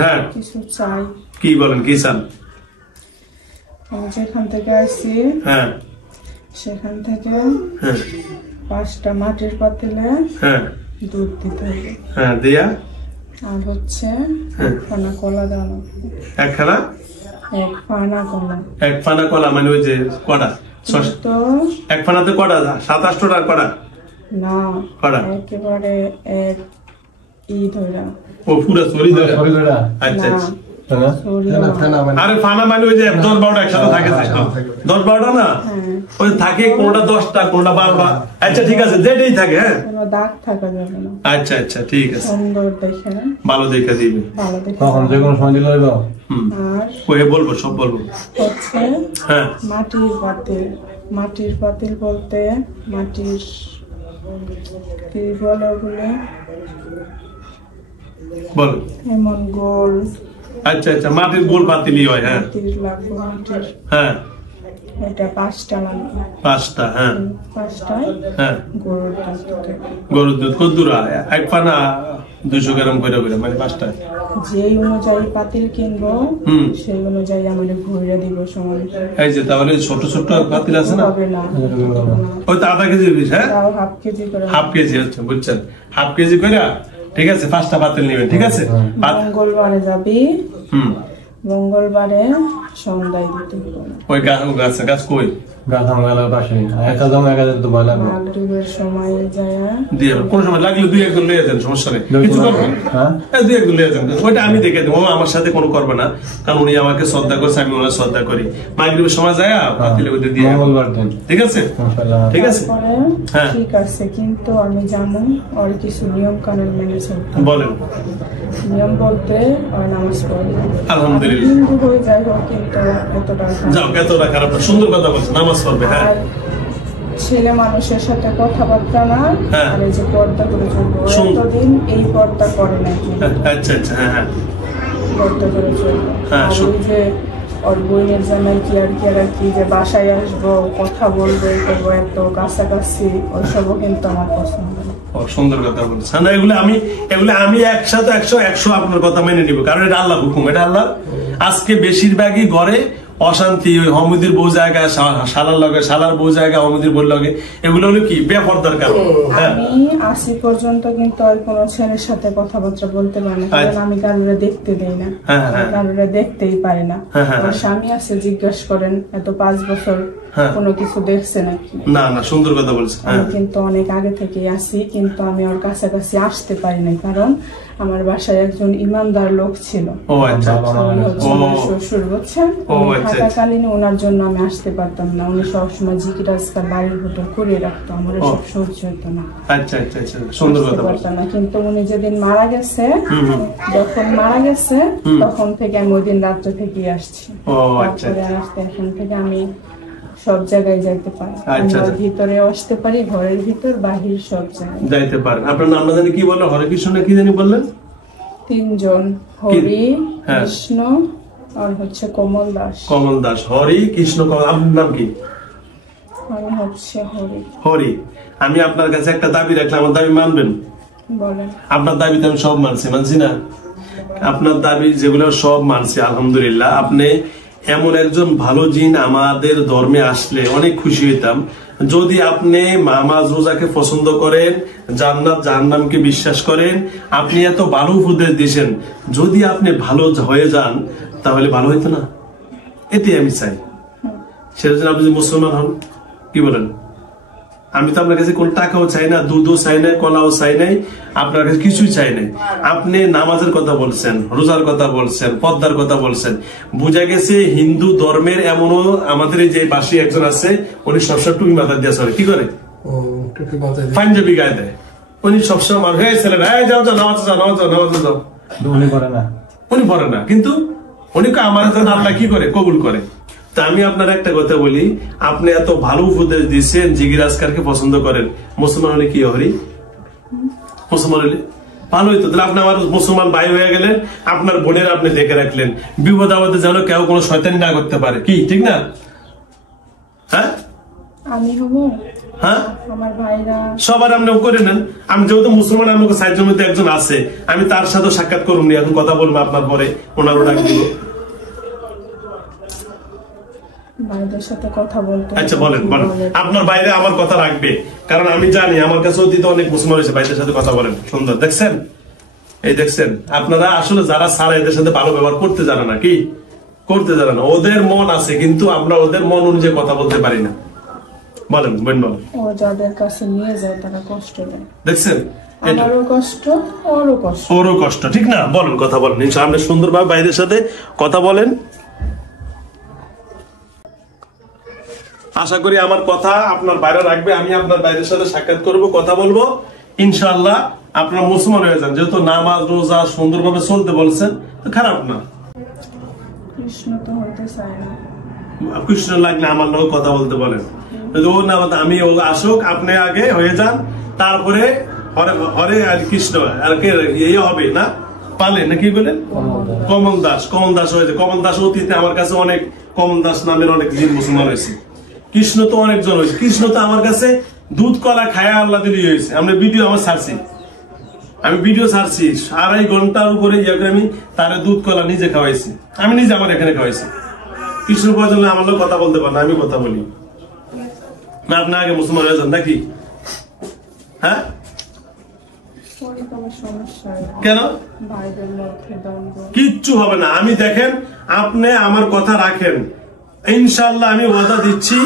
হ্যাঁ কিছু চাই। কি বলেন, কি চান? আমি যেখান থেকে আসছি হ্যাঁ সেখান থেকে হ্যাঁ 5টা মাটির পাতিলে হ্যাঁ দুধ দিতে হবে। হ্যাঁ দিয়া আর হচ্ছে 1 পানা কলা দেওয়া লাগবে। একখানা 1 পানা কলা। 1 পানা কলা মানে ওই যে কটা? তো 1 পানাতে কটা? 7-8টা কটা? না, কটা? একেবারে 1 ধরা। ও পুরো সরি ধরা। আচ্ছা আরে ফানা মানে ওই যে 10-12টা একসাথে থাকে, 10-12টা না ওই থাকে, কোনটা 10টা কোনটা 12টা। আচ্ছা ঠিক আছে, যেটাই থাকে। হ্যাঁ কোনো দাগ থাকা যাবে না। আচ্ছা আচ্ছা ঠিক আছে, সুন্দর দেখে ভালো দেখে দিবে, ভালো দেখে তখন যে কোনো সময় দিলে হইলো। আর ওই বলবো, সব বলবো। হচ্ছে হ্যাঁ মাটির পাতিল। মাটির পাতিল বলতে মাটির কি বলে ওগুলো, বল। এমন গোল। আচ্ছা আচ্ছা, মাটির গোল পাতিলই হয়। হ্যাঁ মাটির লাগবে, মাটির। হ্যাঁ এটা 5টা লাগবে। 5টা। হ্যাঁ 5টায় হ্যাঁ গরুর দুধ। গরুর দুধ কত দূর? 1 পানা 200 গ্রাম করে করে, মানে 5টা। যেই অনুযায়ী পাতিল কিনবো সেই অনুযায়ী আমাদের ভরে দিব সময়। এই যে তাহলে ছোট ছোট পাতিল আছে না, হবে না, ওই তো আধা কেজি পিস। হ্যাঁ তাও হাফ কেজি করে। হাফ কেজি হচ্ছে, বুঝছেন? হাফ কেজি করে, ঠিক আছে। 5টা পাতিল নেবেন, ঠিক আছে। মঙ্গলবারে যাবি, মঙ্গলবারে সন্ধ্যায় দিতে হবে। ওই গাছ কই? গাছ আমার পাশে একটা জমা 1000 তো ভালো লাগবে। মাগরিবের সময় যায় দিয়ে কোন সময় লাগলে 2-1 লয়ে যান, সমস্যা নেই, কিছু করবেন। হ্যাঁ 2-1 লয়ে যান, ওইটা আমি দেখে দেবো। আমার সাথে কোনো করবে না, কারণ উনি আমাকে শ্রদ্ধা করছে, আমি ওনার শ্রদ্ধা করি। মাগরিবের সময় যায় পাতিলে ওইটা দিয়ে মঙ্গলবার দিন, ঠিক আছে ঠিক আছে। হ্যাঁ ঠিক আছে, কিন্তু আমি জানো আর কিছু নিয়ম কানুন মেনে চলতে। বলেন। নিয়ম বলতে আর নামাজ পড়ে আলহামদুলিল্লাহ হিন্দু হয়ে যাই হোক, কিন্তু এতটা যাও, এতটা খারাপ না, সুন্দর কথা বলছে, নামাজ পড়বে। হ্যাঁ ছেলে মানুষের সাথে কথাবার্তা না, হ্যাঁ। আর এই যে পর্দা করে চলবো, এতদিন এই পর্দা করে নাকি। আচ্ছা আচ্ছা হ্যাঁ হ্যাঁ পর্দা করে চলবো। হ্যাঁ, আর ওই যে ওর বইয়ের জামাই কি আর কি যে বাসায় আসবো, কথা বলবো, এই করবো, এত কাছাকাছি, ওইসবও কিন্তু আমার পছন্দ না। সুন্দর কথা বলছে। না এগুলো আমি 100 আপনার কথা মেনে নিব, কারণ এটা আল্লাহ হুকুম, এটা আল্লাহ। আজকে বেশিরভাগই ঘরে অশান্তি, ওই হমিদির বউ জায়গা শালার লগে, শালার বউ জায়গা হমিদির বউ লগে, এগুলো হলো কি বেপরদার কারণ। আমি 80 পর্যন্ত কিন্তু আর কোনো ছেলের সাথে কথাবার্তা বলতে পারি না, কারণ আমি কারোরে দেখতে দেই না, কারোরে দেখতেই পারি না। আমার স্বামী আছে, জিজ্ঞাসা করেন এত 5 বছর কোনো কিছু দেখছে নাকি। না না, সুন্দর কথা বলছে। আমি কিন্তু অনেক আগে থেকেই আছি, কিন্তু আমি ওর কাছাকাছি আসতে পারি না, কারণ আমার বাসায় একজন ইমানদার লোক ছিল। ও আচ্ছা, শ্বশুর বুঝছেন, থাকাকালীন ওনার জন্য আমি আসতে পারতাম না। উনি সবসময় জিকির আজকাল বাড়ির ভিতর করিয়ে রাখতো, আমার সব সহ্য হতো না। আচ্ছা আচ্ছা আচ্ছা, সুন্দর কথা বলছে। কিন্তু উনি যেদিন মারা গেছে, যখন মারা গেছে তখন থেকে আমি ওই দিন রাত্রে থেকেই আসছি। তারপরে আসতে এখন থেকে আমি সব জায়গায় যাইতে পারি, ভিতরে আসতে পারি, ঘরের ভিতর বাহির সব জায়গায় যাইতে পারেন। আপনার নাম জানি কি বললেন? হরে কৃষ্ণ না কি জানি বললেন? 3 জন, হরি কৃষ্ণ আর হচ্ছে কমল দাস। কমল দাস, হরি কৃষ্ণ কমল। আপনার নাম কি? আমি হচ্ছে হরি। হরি, আমি আপনার কাছে একটা দাবি রাখলাম, আমার দাবি মানবেন? বলেন। আপনার দাবিতে আমি সব মানছি না? আপনার দাবি যেগুলো সব মানছি আলহামদুলিল্লাহ। আপনি এমন একজন ভালো জিন, আমাদের ধর্মে আসলে অনেক খুশি হইতাম। যদি আপনি নামাজ রোজাকে পছন্দ করেন, জান্নাত জাহান্নামকে বিশ্বাস করেন, আপনি এত ভালো উপদেশ দিয়েছেন, যদি আপনি ভালো হয়ে যান তাহলে ভালো হইতো না? এটাই আমি চাই। সেটা জন্য আপনি মুসলমান হন, কি বলেন? আমি তো আপনার কাছে কোন টাকাও চাই না, দুধও চাই না, কলাও চাই নাই, আপনার কাছে কিছুই চাই নাই। আপনি নামাজের কথা বলছেন, রোজার কথা বলছেন, পদ্মার কথা বলছেন, বুঝা গেছে হিন্দু ধর্মের। এমনও আমাদের যে বাসী একজন আছে, উনি সবসময় টুপি মাথা দিয়ে চলে, কি করে? পাঞ্জাবি গায়ে দেয়। উনি সবসময় আমার ছেলেরা যাও যাও নামাজ যাও, নামাজ যাও, নামাজ যাও। উনি পড়ে না, কিন্তু উনি আমার আল্লাহ কি করে? কবুল করে। তা আমি আপনার একটা কথা বলি, আপনি এত ভালো উপদেশ দিচ্ছেন, জিকির আজকারকে পছন্দ করেন, মুসলমান হলে কি হরি? মুসলমান হলে ভালো হইতো। তাহলে আপনি আমার মুসলমান ভাই হয়ে গেলেন, আপনার বোনের আপনি দেখে রাখলেন, বিপদ আপদে যেন কেউ কোনো শয়তানি না করতে পারে, কি ঠিক না? হ্যাঁ আমি হব হ্যাঁ আমার ভাইরা সবার আপনি করে নেন। আমি যেহেতু মুসলমান, আমাকে সাইজের মধ্যে একজন আছে, আমি তার সাথে সাক্ষাৎ করুন, এখন কথা বলবো আপনার পরে, ওনারও ডাক দিব। ভাইদের সাথে কথা বলতে। আচ্ছা বলেন বলেন, আপনার বাইরে আমার কথা রাখবে, কারণ আমি জানি আমার কাছে অতীতে অনেক মুসলমান হয়েছে। ভাইদের সাথে কথা বলেন। সুন্দর, দেখছেন? এই দেখছেন, আপনারা আসলে যারা সারা এদের সাথে ভালো ব্যবহার করতে জানে না, কি করতে জানে না, ওদের মন আছে কিন্তু আমরা ওদের মন অনুযায়ী কথা বলতে পারি না। বলেন বোন বলেন। ও যাদের কাছে নিয়ে যায় তারা কষ্ট দেয়, দেখছেন? আমারও কষ্ট, ওরও কষ্ট, ওরও কষ্ট, ঠিক না? বলেন, কথা বলেন, ইনশাআল্লাহ সুন্দরভাবে ভাইদের সাথে কথা বলেন। আশা করি আমার কথা আপনার বাইরে রাখবে। আমি আপনার বাইরের সাথে সাক্ষাৎ করব, কথা বলবো, ইনশাআল্লাহ আপনার মুসলমান হয়ে যান। যেহেতু নামাজ রোজা সুন্দরভাবে চলতে বলছেন, তো খারাপ না। কৃষ্ণ তো হইতে চায় না। কৃষ্ণ লাগলে আমার লোক কথা বলতে বলেন। ও না, আমি ও আসুক, আপনি আগে হয়ে যান, তারপরে হরে হরে আর কৃষ্ণ আর কে এই হবে না পালে নাকি বলেন? কমল দাস। কমল দাস হয়েছে। কমল দাস অতীতে আমার কাছে অনেক, কমল দাস নামের অনেক জিন মুসলমান হয়েছে। কৃষ্ণ তো অনেকজন হয়েছে। কৃষ্ণ তো আমার কাছে দুধ কলা খায়া আল্লাহ দিলি হয়েছে। আমরা ভিডিও আমার ছাড়ছি, আমি ভিডিও ছাড়ছি 2.5 ঘন্টার উপরে আমি তারে দুধ কলা নিজে খাওয়াইছি, আমি নিজে আমার এখানে খাওয়াইছি। কৃষ্ণ প্রয়োজন আমার লোক কথা বলতে পারে না, আমি কথা বলি। আপনি আগে মুসলমান হয়ে যান নাকি? হ্যাঁ কেন? কিচ্ছু হবে না। আমি দেখেন, আপনি আমার কথা রাখেন, ইনশাআল্লাহ আমি ওয়াদা দিচ্ছি,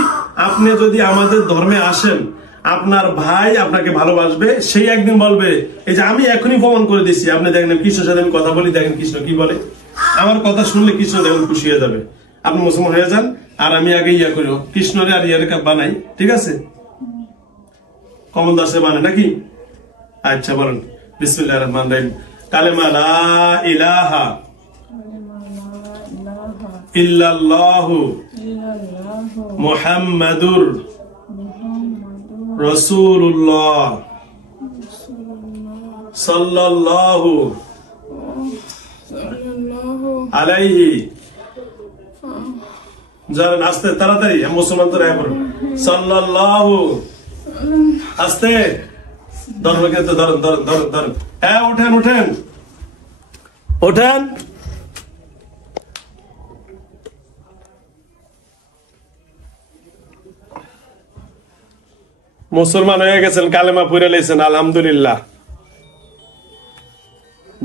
আপনি যদি আমাদের ধর্মে আসেন, আপনার ভাই আপনাকে ভালোবাসবে। সেই একদিন বলবে, এই যে আমি এখনই প্রমাণ করে দিচ্ছি, আপনি দেখেন কৃষ্ণের সাথে আমি কথা বলি, দেখেন কৃষ্ণ কি বলে। আমার কথা শুনলে কৃষ্ণ দেখেন খুশি হয়ে যাবে। আপনি মুসলমান হয়ে যান, আর আমি আগে ইয়া করি, কৃষ্ণরে আর ইয়ারে বানাই, ঠিক আছে? কমল দাসে বানাই নাকি? আচ্ছা বলেন, বিসমিল্লাহির রহমানির রহিম। কালেমা লা ইলাহা ইল্লাল্লাহু মুহাম্মাদুর রাসূলুল্লাহ সাল্লাল্লাহু আলাইহি, যারা আস্তে তাড়াতাড়ি, মুসলমান তো রায় পড়ুন, সাল্লাল্লাহু, আস্তে ধরবে কিন্তু, ধরেন ধরেন ধরেন ধরেন, হ্যাঁ ওঠেন ওঠেন ওঠেন। মুসলমান হয়ে গেছেন, কালেমা পড়ে লেছেন, আলহামদুলিল্লাহ।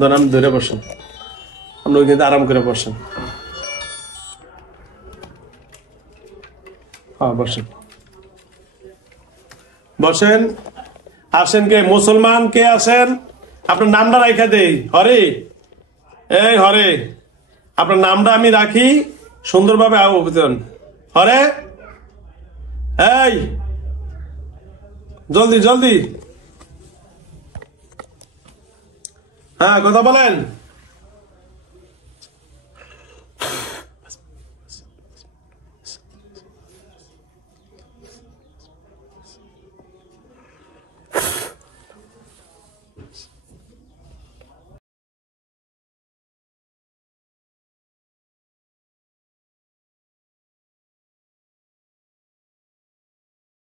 ধরেন ধরে বসেন, আমরা কিন্তু আরাম করে বসেন। হ্যাঁ বসেন বসেন। আসেন, কে মুসলমান কে আসেন? আপনার নামটা রাখা দেই। হরে, এই হরে, আপনার নামটা আমি রাখি সুন্দরভাবে। হরে, এই জলদি জলদি, হ্যাঁ কথা বলেন।